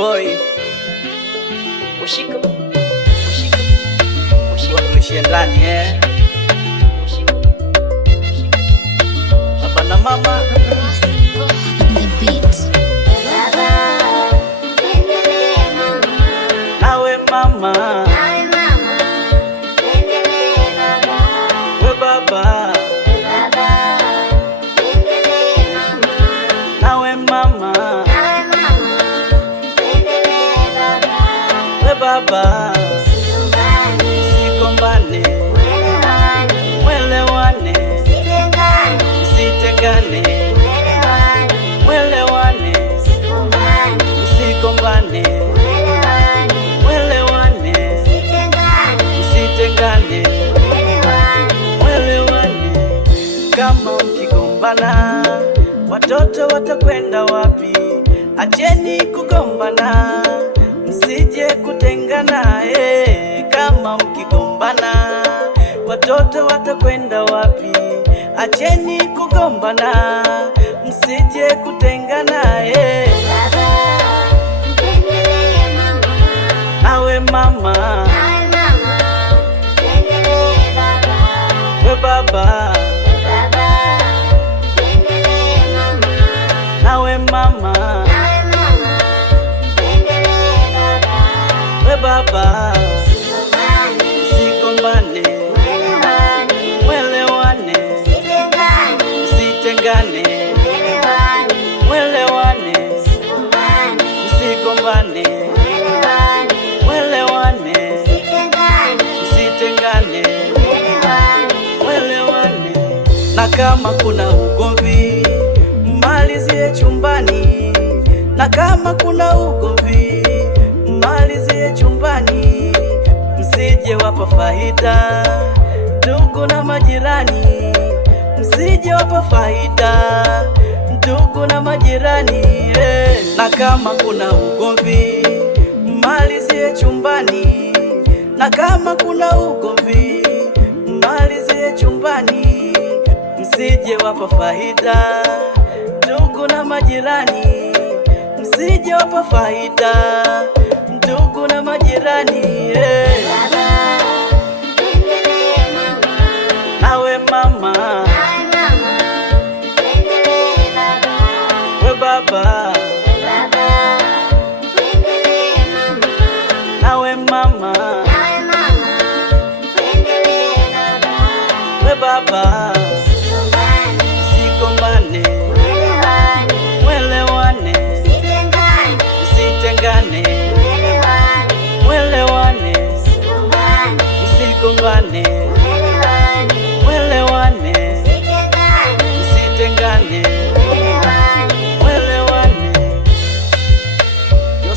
boy wakuishia ndani baba na mama. Nawe mama, we baba, nawe mama, we baba, sikombane, mwelewane, msitengane, mwelewane, msikombane, mwelewane, msitengane, mwelewane. Kama mkigombana watoto watakwenda wapi? Acheni kugombana, msije kutengana. Kama mkigombana watoto watakwenda wapi? Acheni kugombana, msije kutengana. Nawe mama, we baba, nawe mama, we baba, sikombane, mwelewane, msitengane, mwelewane, msikombane, mwelewane, msitengane, mwelewane. Na kama kuna ugomvi malizie chumbani, na kama kuna ugomvi malizie chumbani, msije wapa faida ndugu na majirani, msije wapa faida ndugu na majirani. Na kama kuna ugomvi malizie chumbani, na kama kuna ugomvi malizie chumbani, msije wapa faida ndugu na majirani, msije wapa faida ndugu na majirani. Nawe mama, we baba, nawe mama, we baba, sikombane, mwelewane, msitengane, mwelewane, msikombane, mwelewane, msitengane, mwelewane. Yo